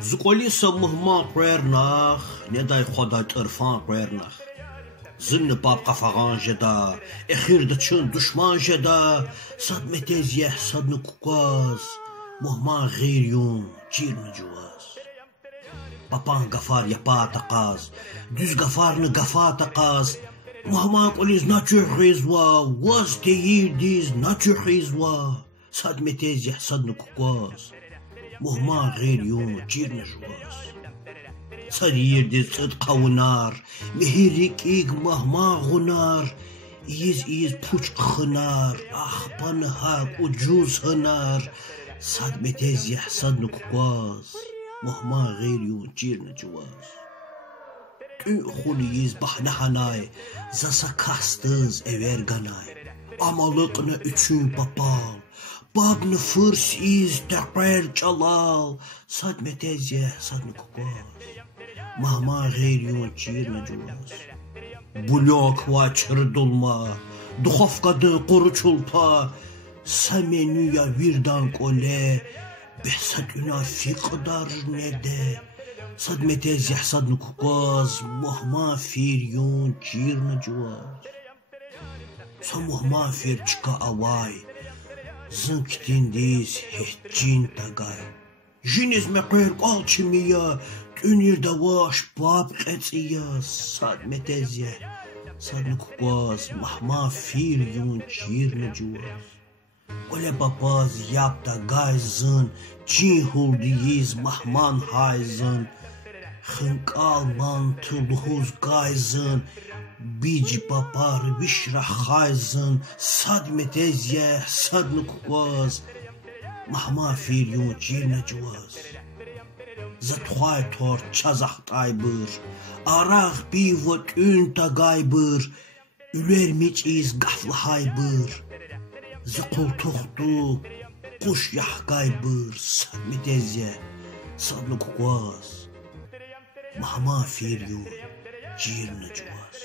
زقولي سمهما قرناخ نداي خدا ترفان قرناخ زن باب قفغان جدا اخير دتشن دشمان جدا صد متزيه صد نكوكاز مهما غير يوم جيرن جواز بابان غفار يبا تقاز düz غفارن غفا تقاز مهما قوليز ناتشو خيزوا واز تيديز ناتشو خيزوا صد متزيه صد نكوكاز مهما غير يوم جيرن جواز صدير دي صدقه ونار مهيرك إيق مهما غنار إيز پوچ خنار أخبان هاك وجوز هنار صد متز يحصد نكواز مهما غير يوم جيرن جواز خونيز بحنا hanay zasa kastız everganay amalıqna üçün papal babını fırs iz tekrar çalal sad metezye sad nukukaz mahma غير يوم جيرن جواز بلوك وچردulma duxovkada qoruchulpa samenuya virdan kole behsat unafiqdar nede sad metezye sad nukukaz mahma fir يوم جيرن جواز samahma fir çıka avay zınktindiz hecin tagay jiniz meqer qalçimiya tünir davaş bab qetsiya sad metezye sad nukukaz mahma fir يوم جيرن جواز Ole papaz yapta gayzın çin huldiyiz mahman hayzın Xınqalman tılhuz gayzın Bici papar vişra hayzın Sad metezye sad nukukaz Mahma fir يوم جيرن جواز Zatxay tor çazaq taybır Araq bivot ün tagaybır Ülermiç iz gaflı haybır Zıqul tuxtu Quş yaxqaybır Sad metezye sad nukukaz Mahma fir يوم جيرن جواز